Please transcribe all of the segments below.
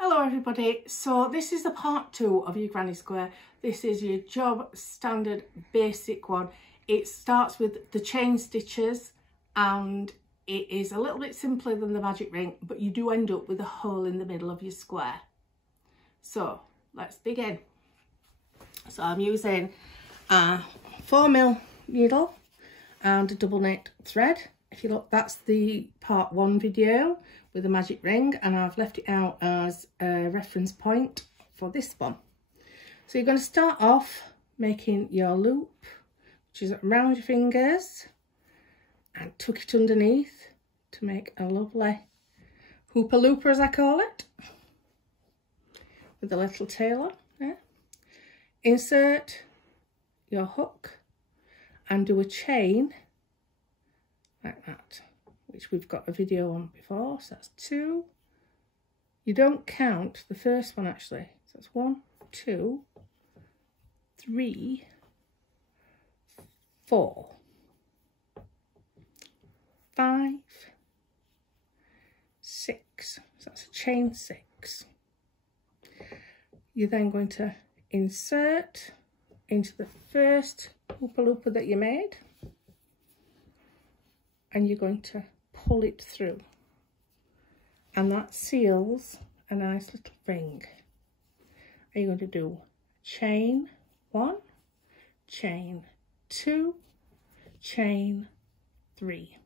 Hello everybody, so this is the part 2 of your granny square. This is your job standard basic one. It starts with the chain stitches and it is a little bit simpler than the magic ring, but you do end up with a hole in the middle of your square. So let's begin. So I'm using a 4mm needle and a double knit thread. If you look, that's the part 1 video with the magic ring, and I've left it out as a reference point for this one. So you're going to start off making your loop, which is around your fingers, and tuck it underneath to make a lovely hooper looper, as I call it, with a little tail on there. Insert your hook and do a chain like that, which we've got a video on before. So that's 2. You don't count the first one actually. So that's 1, 2, 3, 4, 5, 6. So that's a chain 6. You're then going to insert into the first hooper looper that you made, and you're going to pull it through, and that seals a nice little ring. And you're going to do chain 1, chain 2, chain 3.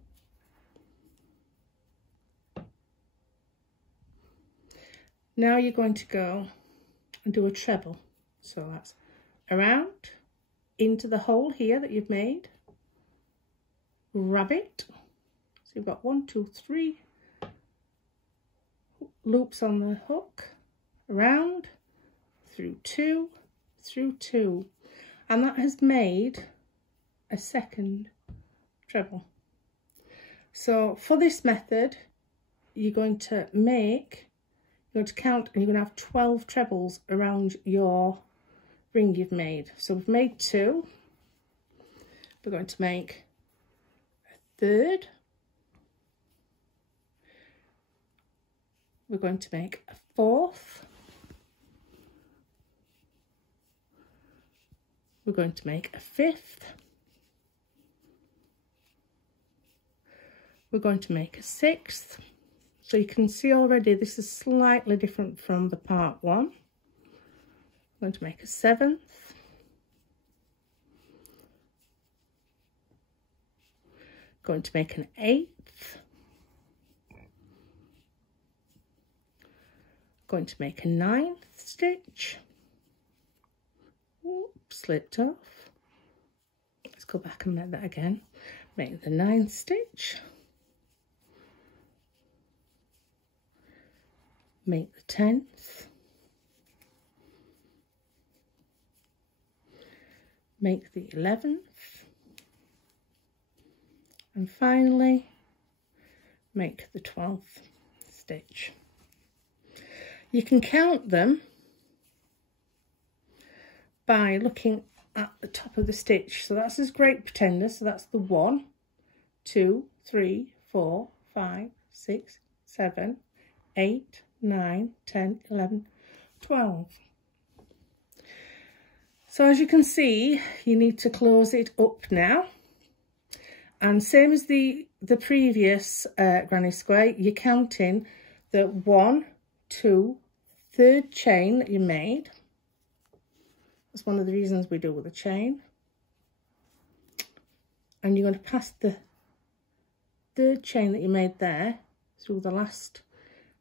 Now you're going to go and do a treble. So that's around into the hole here that you've made, grab it. So you've got 1, 2, 3 loops on the hook, around, through 2, and that has made a second treble. So for this method, you're going to count, and you're going to have 12 trebles around your ring you've made. So we've made 2. We're going to make a 3rd. We're going to make a 4th. We're going to make a 5th. We're going to make a 6th. So you can see already this is slightly different from the part 1. I'm going to make a 7th. Going to make an 8th. Going to make a 9th stitch. Oops, slipped off. Let's go back and make that again. Make the 9th stitch. Make the 10th. Make the 11th. And finally, make the 12th stitch. You can count them by looking at the top of the stitch. So that's this great pretender. So that's the 1, 2, 3, 4, 5, 6, 7, 8, 9, 10, 11, 12. So as you can see, you need to close it up now. And same as the previous granny square, you're counting the 1, 2, 3rd chain that you made. That's one of the reasons we do with a chain. And you're going to pass the 3rd chain that you made there through the last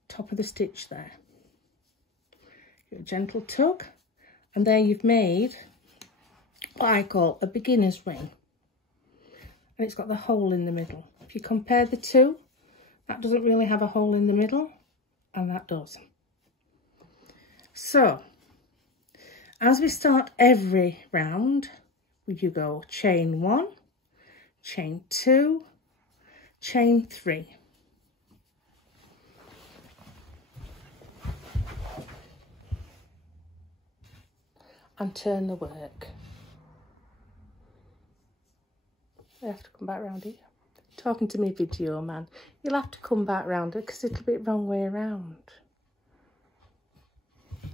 top of the stitch there. Give it a gentle tug, and there you've made what I call a beginner's ring. And it's got the hole in the middle. If you compare the two, that doesn't really have a hole in the middle, and that does. So, as we start every round, you go chain 1, chain 2, chain 3. And turn the work. I have to come back round here. Talking to me video, man. You'll have to come back round it because it'll be the wrong way around.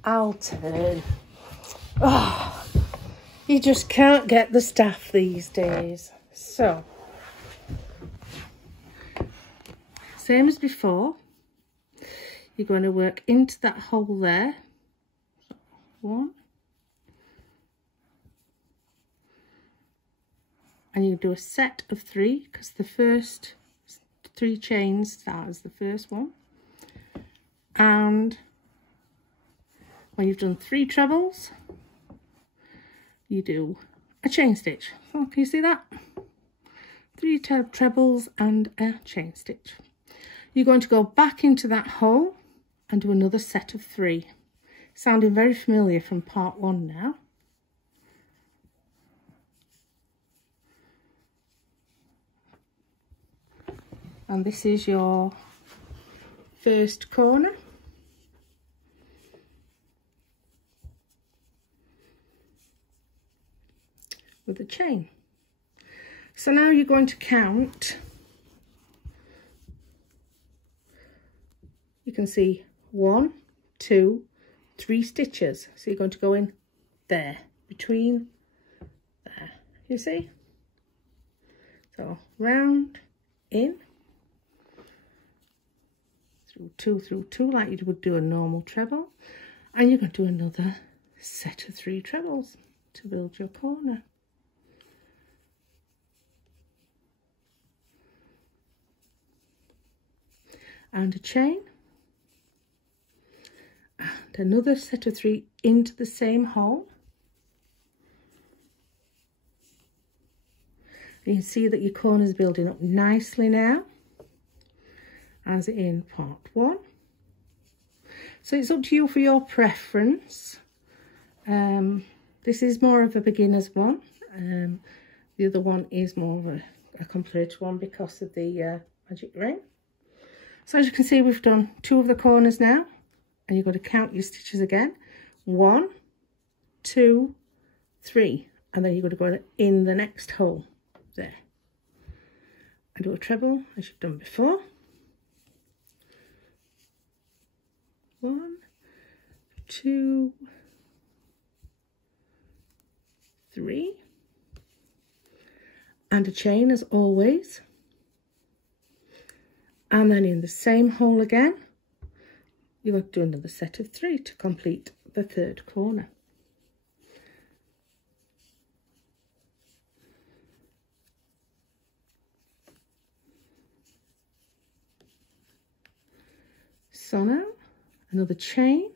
I'll turn. Oh, you just can't get the staff these days. So, same as before, you're going to work into that hole there. One. And you do a set of 3 because the first 3 chains start as the first one. And when you've done 3 trebles, you do a chain stitch. So can you see that? 3 trebles and a chain stitch. You're going to go back into that hole and do another set of 3. Sounding very familiar from part 1 now. And this is your first corner. With a chain. So now you're going to count. You can see 1, 2, 3 stitches. So you're going to go in there, between there. You see? So round, in, through 2 like you would do a normal treble, and you're going to do another set of 3 trebles to build your corner. And a chain, and another set of 3 into the same hole. You can see that your corner is building up nicely now, as in part 1. So it's up to you for your preference. This is more of a beginner's one. The other one is more of a complete one because of the magic ring. So as you can see, we've done 2 of the corners now, and you've got to count your stitches again. 1, 2, 3, and then you've got to go in the next hole there. And do a treble as you've done before. 1, 2, 3, and a chain as always. And then in the same hole again, you've got to do another set of 3 to complete the 3rd corner. So now, another chain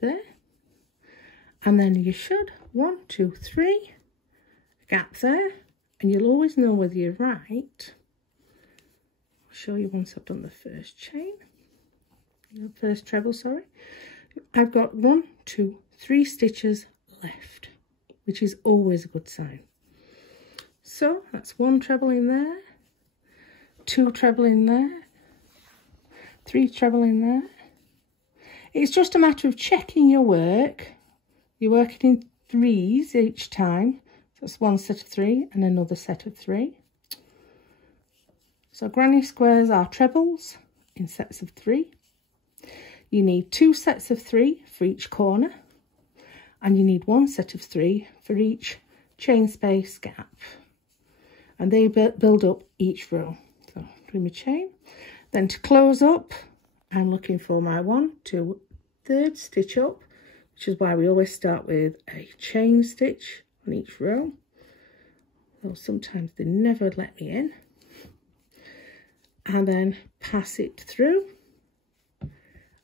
there, and then you should 1, 2, 3 gap there, and you'll always know whether you're right. I'll show you once I've done the first chain, first treble, sorry. I've got 1, 2, 3 stitches left, which is always a good sign. So that's 1 treble in there, 2 treble in there, 3 treble in there. It's just a matter of checking your work. You're working in 3s each time. So that's 1 set of 3 and another set of 3. So granny squares are trebles in sets of 3. You need 2 sets of 3 for each corner, and you need 1 set of 3 for each chain space gap. And they build up each row. So doing my chain. Then to close up, I'm looking for my 1, 2, 3rd stitch up, which is why we always start with a chain stitch on each row. Though sometimes they never let me in. And then pass it through.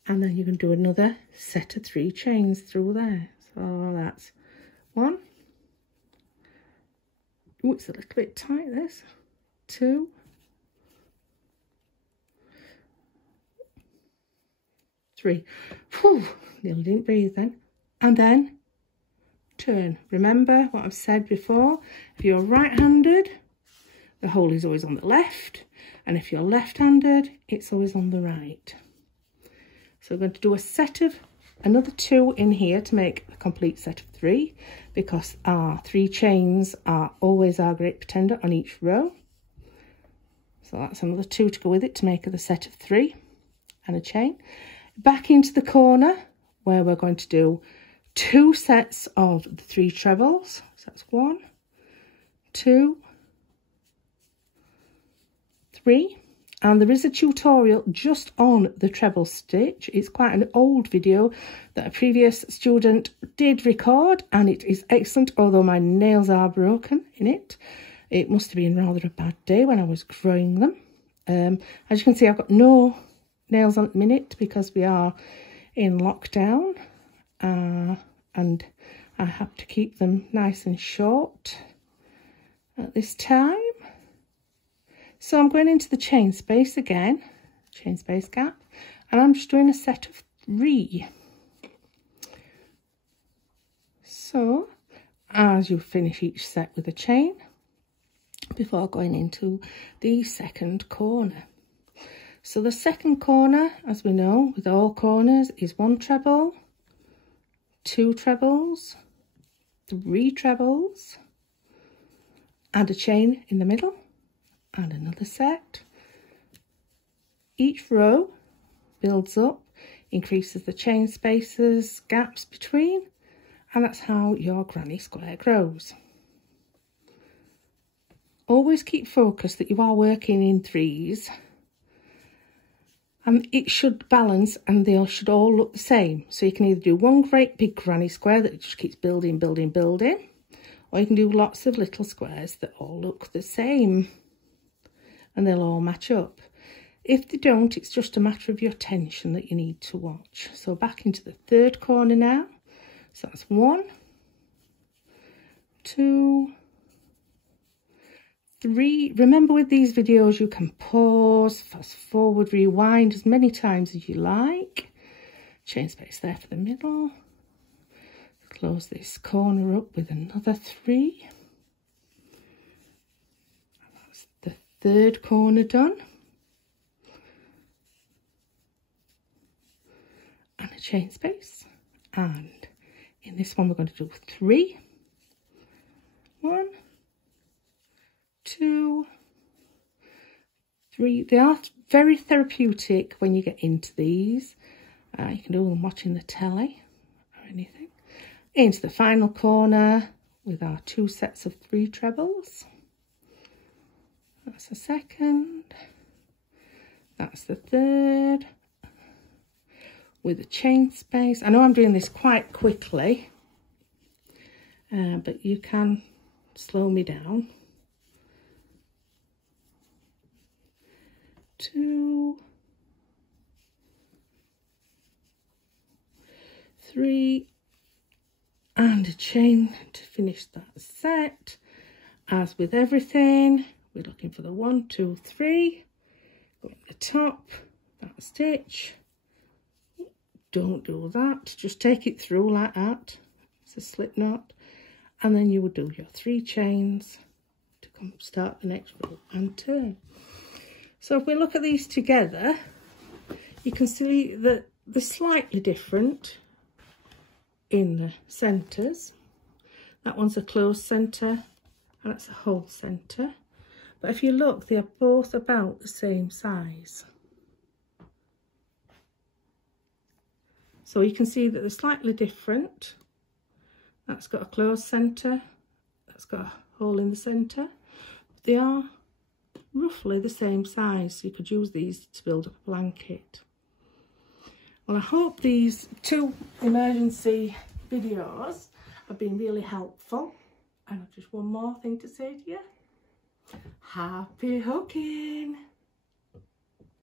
And then you can do another set of 3 chains through there. So that's 1. Oh, it's a little bit tight, this. 2. 3. Whew, nearly didn't breathe then. And then turn. Remember what I've said before. If you're right-handed, the hole is always on the left. And if you're left-handed, it's always on the right. So we're going to do a set of another 2 in here to make a complete set of 3, because our 3 chains are always our great pretender on each row. So that's another 2 to go with it to make the set of 3 and a chain. Back into the corner where we're going to do 2 sets of the 3 trebles. So that's 1, 2, 3. And there is a tutorial just on the treble stitch. It's quite an old video that a previous student did record, and it is excellent, although my nails are broken in it. It must have been rather a bad day when I was growing them. As you can see, I've got no nails on at the minute because we are in lockdown, and I have to keep them nice and short at this time. So I'm going into the chain space again, chain space gap, and I'm just doing a set of 3. So as you finish each set with a chain before going into the second corner. So the second corner, as we know, with all corners, is 1 treble, 2 trebles, 3 trebles, and a chain in the middle, and another set. Each row builds up, increases the chain spaces, gaps between, and that's how your granny square grows. Always keep focus that you are working in 3s, and it should balance, and they should all look the same. So you can either do one great big granny square that just keeps building, building, building, or you can do lots of little squares that all look the same, and they'll all match up. If they don't, it's just a matter of your tension that you need to watch. So back into the 3rd corner now. So that's 1, 2, 3. Remember, with these videos you can pause, fast forward, rewind as many times as you like. Chain space there for the middle. Close this corner up with another 3. That's the 3rd corner done. And a chain space. And in this one we're going to do 3. 1, 2, 3. They are very therapeutic when you get into these. You can do them watching the telly or anything. Into the final corner with our 2 sets of 3 trebles. That's the 2nd. That's the 3rd. With a chain space. I know I'm doing this quite quickly, but you can slow me down. 2, 3, and a chain to finish that set. As with everything, we're looking for the 1, 2, 3, go at the top, that stitch. Don't do that, just take it through like that. It's a slip knot, and then you would do your 3 chains to come start the next row and turn. So if we look at these together, you can see that they're slightly different in the centres. That one's a closed centre and that's a whole centre. But if you look, they are both about the same size. So you can see that they're slightly different. That's got a closed centre, that's got a hole in the centre. They are roughly the same size, so you could use these to build up a blanket. Well, I hope these 2 emergency videos have been really helpful. And I've just one more thing to say to you. Happy hooking!